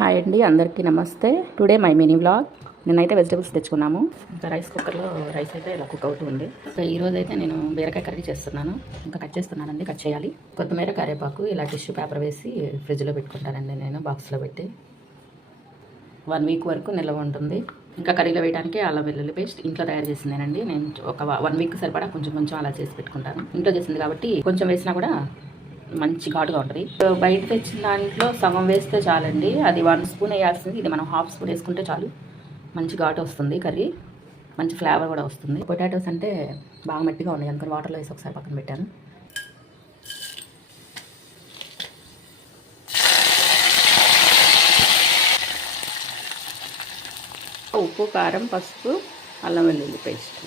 Hi అండి, అందరికీ నమస్తే. Today my mini vlog. నేనైతే వెజిటబుల్స్ తెచ్చుకున్నాము. ఇంకా రైస్ కుక్కర్లో రైస్ అయితే ఇలా కుక్ అవుతుంది. సో ఈరోజు అయితే నేను బీరకాయ కర్రీ చేస్తున్నాను. ఇంకా కట్ చేస్తున్నానండి, కట్ చేయాలి. కొత్తిమీర, కరివేపాకు ఇలా టిష్యూ పేపర్ వేసి ఫ్రిడ్జ్లో పెట్టుకుంటానండి. నేను బాక్స్లో పెట్టి 1 వీక్ వరకు నిల్వ ఉంటుంది. ఇంకా కర్రీలో వేయడానికి అల్లం వెల్లుల్లి పేస్ట్ ఇంట్లో తయారు చేసిందేనండి. నేను ఒక 1 వీక్ సరిపడా కొంచెం కొంచెం అలా చేసి పెట్టుకుంటాను. ఇంట్లో చేసింది కాబట్టి కొంచెం వేసినా కూడా మంచి ఘాటుగా ఉంటుంది. బయట తెచ్చిన దాంట్లో సగం వేస్తే చాలండి. అది 1 స్పూన్ వేయాల్సింది, ఇది మనం 1/2 స్పూన్ వేసుకుంటే చాలు. మంచి ఘాటు వస్తుంది కర్రీ, మంచి ఫ్లేవర్ కూడా వస్తుంది. పొటాటోస్ అంటే బాగా మట్టిగా ఉన్నాయి అందుకని వాటర్లో వేసి ఒకసారి పక్కన పెట్టాను. ఉప్పు, కారం, పసుపు, అల్లం వెల్లుల్లి పేస్ట్.